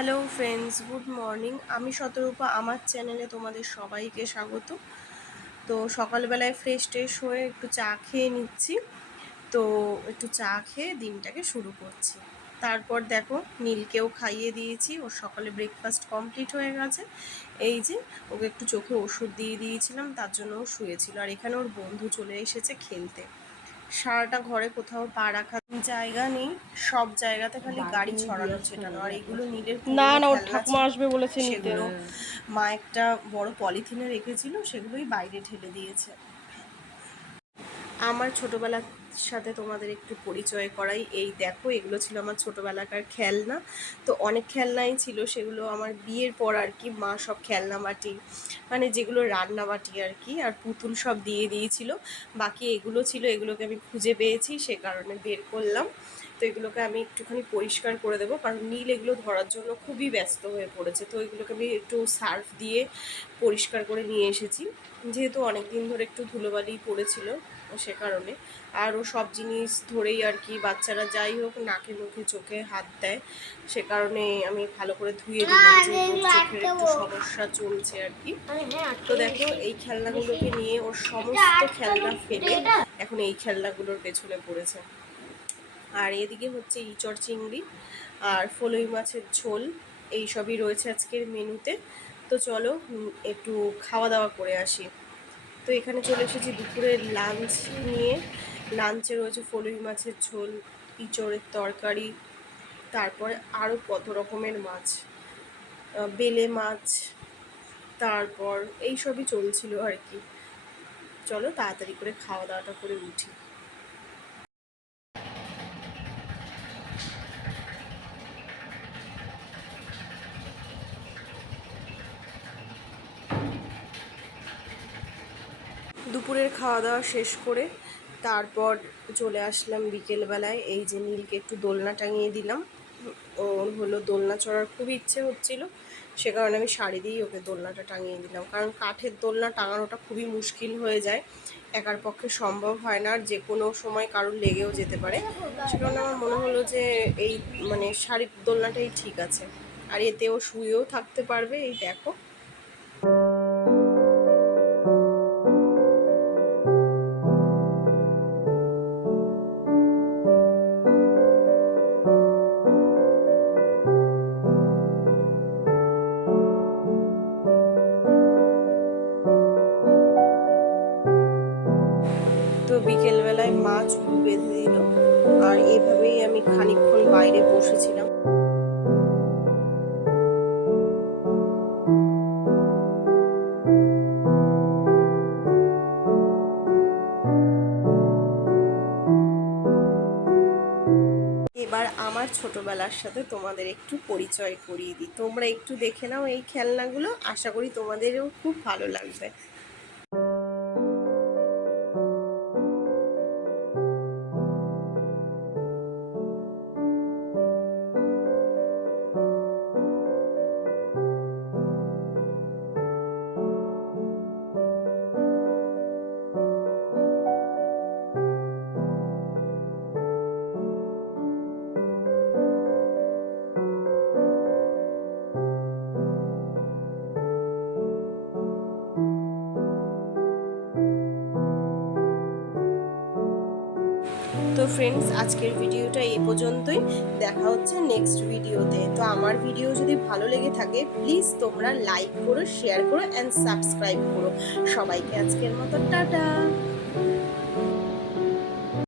Hello friends, good morning. আমি শতরূপা, আমার চ্যানেলে তোমাদের সবাইকে স্বাগত। তো সকালবেলায় ফ্রেশ ট্রেশ হয়ে একটু চা খেয়ে নিচ্ছি। তো একটু চা খেয়ে দিনটাকে শুরু করছি। তারপর দেখো, নীলকেও খাইয়ে দিয়েছি। ওর সকালে ব্রেকফাস্ট কমপ্লিট হয়ে গেছে। এই যে, ওকে একটু চোখে ওষুধ দিয়ে দিয়েছিলাম, তার জন্য ও শুয়েছিল। আর এখানে ওর বন্ধু চলে এসেছে খেলতে। সারাটা ঘরে কোথাও পা রাখার জায়গা নেই সব জায়গাতে খালি গাড়ি ছড়ানো ছেটানো আর এগুলো নীলের না না ওর ঠাকুমা আসবে বলেছে নিতে। মা একটা বড় পলিথিনে রেখেছিল সেগুলোই বাইরে ঠেলে দিয়েছে। আমার ছোটবেলার সাথে তোমাদের একটু পরিচয় করাই। এই দেখো, এগুলো ছিল আমার ছোটবেলাকার খেলনা। তো অনেক খেলনাই ছিল, সেগুলো আমার বিয়ের পর আর কি মা সব খেলনা বাটি মানে যেগুলো রান্না বাটি আর কি, আর পুতুল সব দিয়ে দিয়েছিল। বাকি এগুলো ছিল, এগুলোকে আমি খুঁজে পেয়েছি, সে কারণে বের করলাম। তো এগুলোকে আমি একটুখানি পরিষ্কার করে দেবো, কারণ নীল এগুলো ধরার জন্য খুবই ব্যস্ত হয়ে পড়েছে। তো এগুলোকে আমি একটু সার্ফ দিয়ে পরিষ্কার করে নিয়ে এসেছি। যেহেতু অনেক দিন ধরে একটু ধুলোবালি পড়েছিল সে কারণে। আর ও সব জিনিস ধরেই আর কি বাচ্চারা যাই হোক নাকে মুখে চোখে হাত দেয় সে কারণে আমি ভালো করে ধুয়ে দিলাম। চোখের একটু সমস্যা চলছে আর কি। তো দেখো এই খেলনাগুলোকে নিয়ে ওর সমস্ত খেলনা ফেলে এখন এই খেলনাগুলোর পেছনে পড়েছে। আর এদিকে হচ্ছে ইচড় চিংড়ি আর ফলই মাছের ঝোল এই সবই রয়েছে আজকের মেনুতে। তো চলো একটু খাওয়া দাওয়া করে আসি। তো এখানে চলে এসেছি দুপুরের লাঞ্চ নিয়ে। লাঞ্চে রয়েছে ফলুই মাছের ঝোল, ইচড়ের তরকারি, তারপরে আরও কত রকমের মাছ। বেলে মাছ, তারপর এই সবই চলছিল আর কি। চলো তাড়াতাড়ি করে খাওয়া দাওয়াটা করে উঠি। দুপুরের খাওয়া দাওয়া শেষ করে তারপর চলে আসলাম বিকেলবেলায়। এই যে নীলকে একটু দোলনা টাঙিয়ে দিলাম। ওর হলো দোলনা চড়ার খুব ইচ্ছে হচ্ছিল। সে কারণে আমি শাড়ি দিয়েই ওকে দোলনাটা টাঙিয়ে দিলাম। কারণ কাঠের দোলনা টাঙানোটা খুবই মুশকিল হয়ে যায়। একার পক্ষে সম্ভব হয় না আর যে কোনো সময় কারোর লেগেও যেতে পারে। সে কারণে আমার মনে হলো যে এই মানে শাড়ির দোলনাটাই ঠিক আছে। আর এতেও শুয়েও থাকতে পারবে, এই দেখো। বিকেলবেলায় মা চুল বেঁধে দিল। আর এভাবেই আমি খানিকক্ষণ বাইরে বসেছিলাম। এবার আমার ছোটবেলার সাথে তোমাদের একটু পরিচয় করিয়ে দিই। তোমরা একটু দেখে নাও এই খেলনাগুলো। আশা করি তোমাদেরও খুব ভালো লাগবে। তো ফ্রেন্ডস আজকের ভিডিওটা এই পর্যন্তই। দেখা হচ্ছে নেক্সট ভিডিওতে তো আমার ভিডিও যদি ভালো লেগে থাকে প্লিজ তোমরা লাইক করো শেয়ার করো অ্যান্ড সাবস্ক্রাইব করো। সবাইকে আজকের মতো, টাটা!